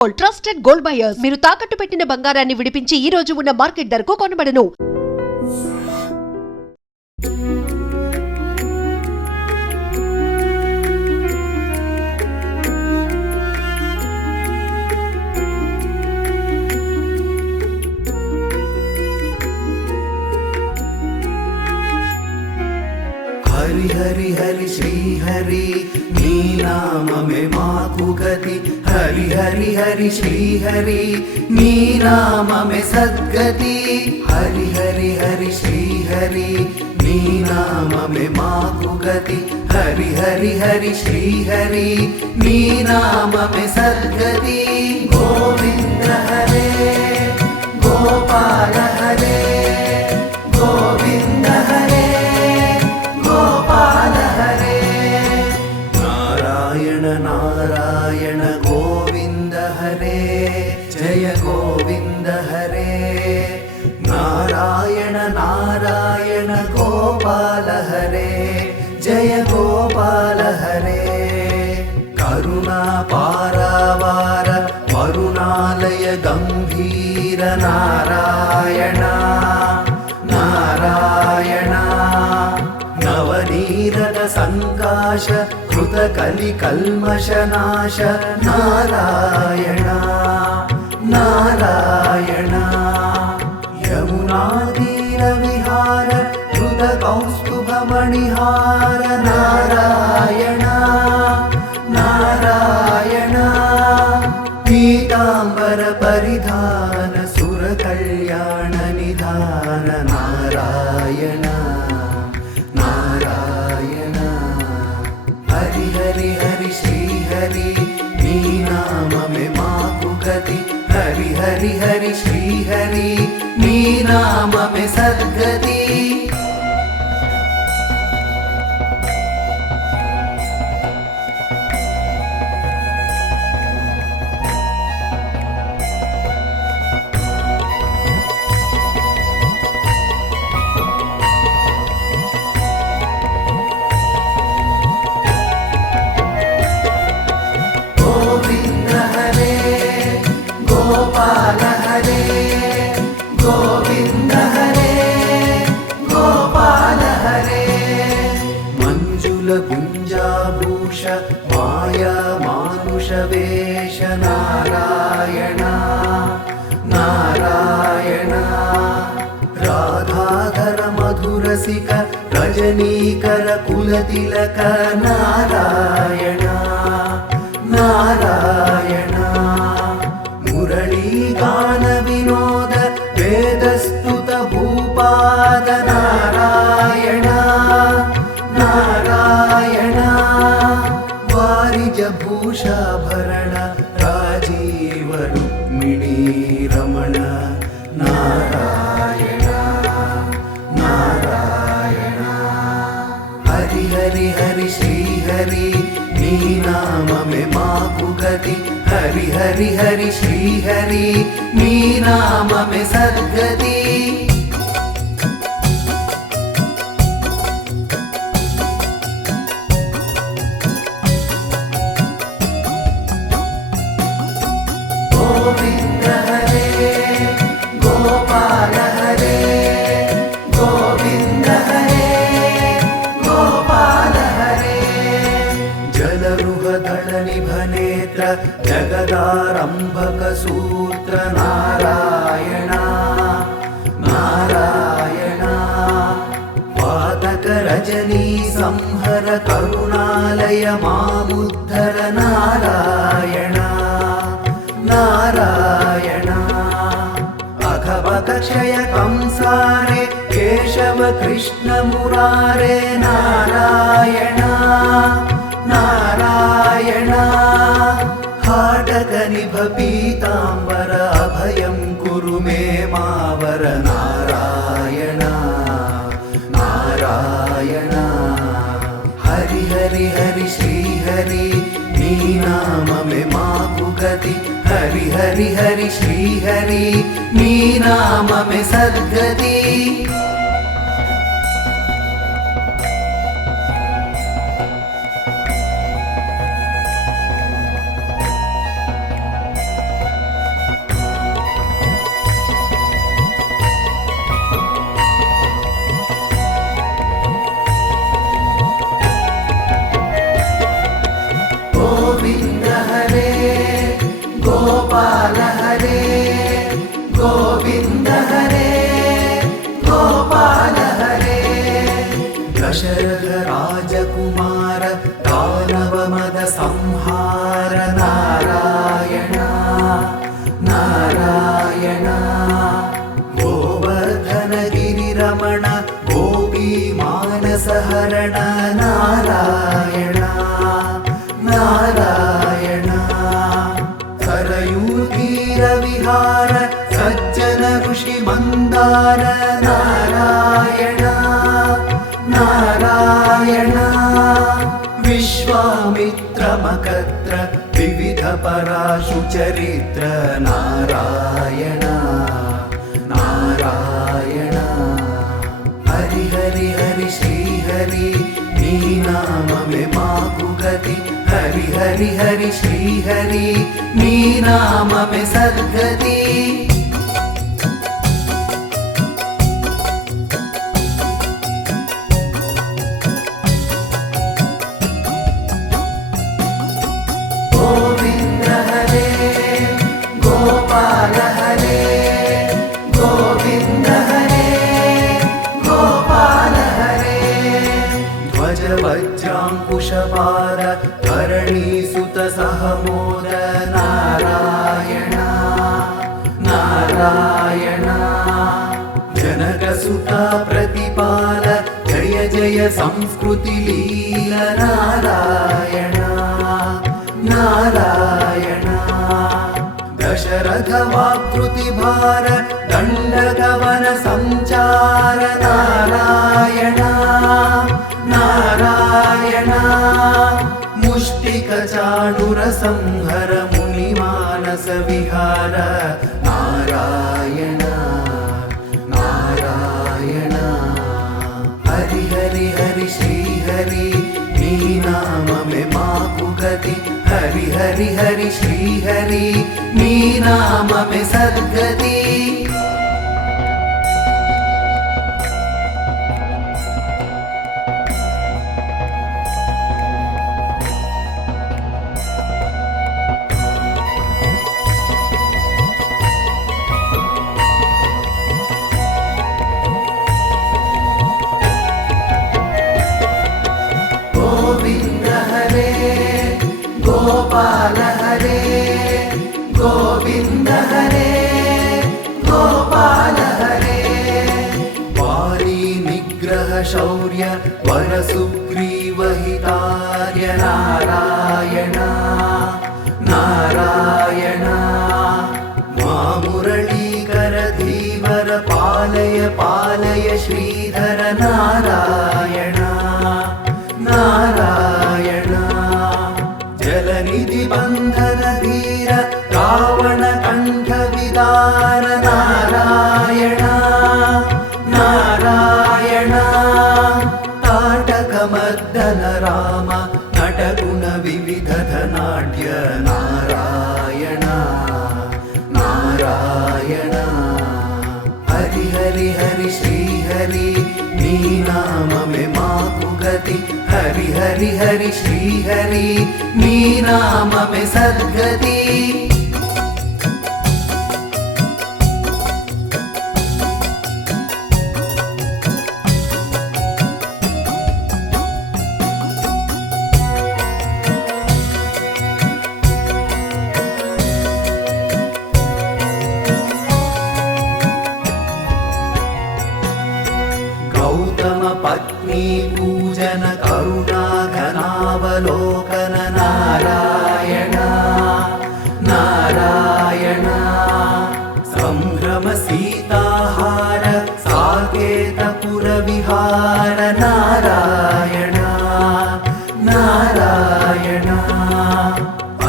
Trusted gold buyers మీరు తాకట్టు పెట్టిన బంగారాన్ని విడిపించి ఈ రోజు ఉన్న మార్కెట్ ధరకు కొనబడను. హరి హరి హరి శ్రీ హరి నీ నామమే మాకు గతి. హరి హరి హరి శ్రీ హరి నీ నామమే సద్గతి. హరి హరి హరి శ్రీ హరి నీ నామమే మాకు గతి. హరి హరి హరి శ్రీ హరి నీ నామమే సద్గతి. గోవింద హరే గోపాల హరే గోవింద హరే గోపాల హరే. నారాయణ నారాయణ గోవింద హరే జయ గోవింద హరే. నారాయణ నారాయణ గోపాల హరే జయ గోపాల హరే. కరుణా పారావార వరుణాలయ గంభీర నారాయణ నారాయణ. నవనీరద సంకాశ కృత కలి కల్మషనాశ నారాయణ నారాయణ. యమునా తీర విహార కృత కౌస్తుభ మణిహార నారాయణ నారాయణ. పీతాంబర పరిధాన సుర కళ్యాణ నిధాన నారాయణ నారాయణ. హరి హరి హరి శ్రీ హరి నీ నామమే మాకు గతి. హరి హరి హరి శ్రీ హరి నీ నామమే సద్గతి. గోవింద హరే గోపాల హరే గోవింద హరే గోపాల హరే. మంజుల గుంజాభూష మాయా మానుష వేష నారాయణ నారాయణ. రాధాధర మధురసిక రజనీకర కులతిలక నారాయణ నారాయణ. మురళీగాన వినోద వేదస్తుత భూపాద నారాయణ నారాయణ. వారిజ భూషాభరణ రాజీవ రుక్మిణీ రమణ నారాయణ నారాయణ. హరి హరి హరి శ్రీ హరి నీ నామమే మాకు గతి. హరి హరి హరి శ్రీ హరి నీ నామమే సద్గతి. గోవింద హరే గోపాల హరే గోవింద హరే గోపాల హరే. జలరుహదళ నిభనేత్ర జగదారంభక సూత్ర నారాయణ నారాయణ. పాతక రజనీ సంహర కరుణాలయ మాముద్ధర నారాయణ నారాయణ. అఘవక క్షయ కంసారే కేశవ కృష్ణ మురారే నారాయణ నారాయణ. హాటక నిభ పీతాంబర అభయం కురు మే మావర నారాయణ నారాయణ. హరి హరి హరి శ్రీ హరి నీ నామమే మాకు గతి. హరి హరి హరి శ్రీ హరి నీ నామమే సద్గతి. गोपाल हरे गोविन्द हरे गोपाल हरे दशरथ राजकुमार दानव मद संहार नारायण नारायण गोवर्धन गिरिरमण गोपी मानस हरण नारायण नारायण सरयूतीर विहार सज्जन ऋषि मंदार नारायण नारायण विश्वामित्र मकत्र विविध पराशु चरित्र नारायण नारायण हरि हरि हरि श्री हरि नी नाम में माकु गति हरि हरि हरि श्री हरि नी नाम में सद्गति गोविंद हरे गोपाल हरे गोविंद हरे गोपाल हरे ध्वज वज्रांकुशपार धरणीसुत सहमोद नारायण नारायण जनकसुता प्रतिपाल जय जय संस्कृति लील नारायण नारायण दशरथ वाकृति भार दंडगवन संचार नारायण नारायण मुष्टिक चाणुर संहर मुनि मानस विहार नारायण नारायण हरि हरि हरि श्री हरि नी नाम में माकु गति हरि हरि हरि श्री हरि नी नाम में सद्गति गोविंद हरे गोपाल हरे गोविंद हरे गोपाल हरे वारी निग्रह शौर्य वर सुग्रीव हितार्य नारायण नारायण मुरलीकर धीवर पालय पालय श्रीधर नारायण नारायण जलनिधि बंधन धीर रावण कंठ विदार नारायण नारायण ताटक मर्दन राम नटगुण विविध धनाढ्य नारायण नारायण हरि हरि हरि श्री हरि नी नाम में माकु गति हरि हरि हरि श्री हरि नी नाम में सद्गति गौतम पत्नी पूजन करुणा घनावलोकन नारायण नारायण संभ्रम सीताहार साकेतपुर विहार नारायण नारायण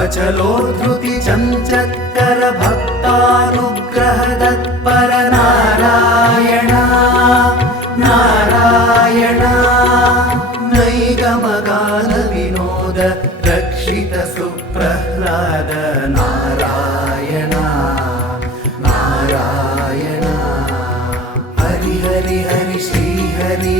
अचलोद्धृति चंचत्कर भक्तानुग्रह तत्पर नारायण नारायण नैगमगान विनोद रक्षित सुप्रह्लाद नारायण नारायण हरि हरि हरि श्री हरि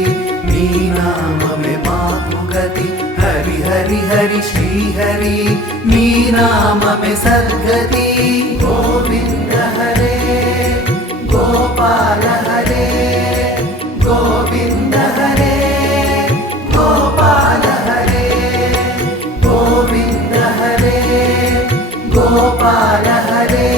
नी नाम में माकु गति हरि हरि హరి హరి శ్రీహరి నీ నామమే సద్గతి గోవింద హరే గోపాల హరే గోవింద హరే గోపాల హరే గోవింద హరే గోపాల హరే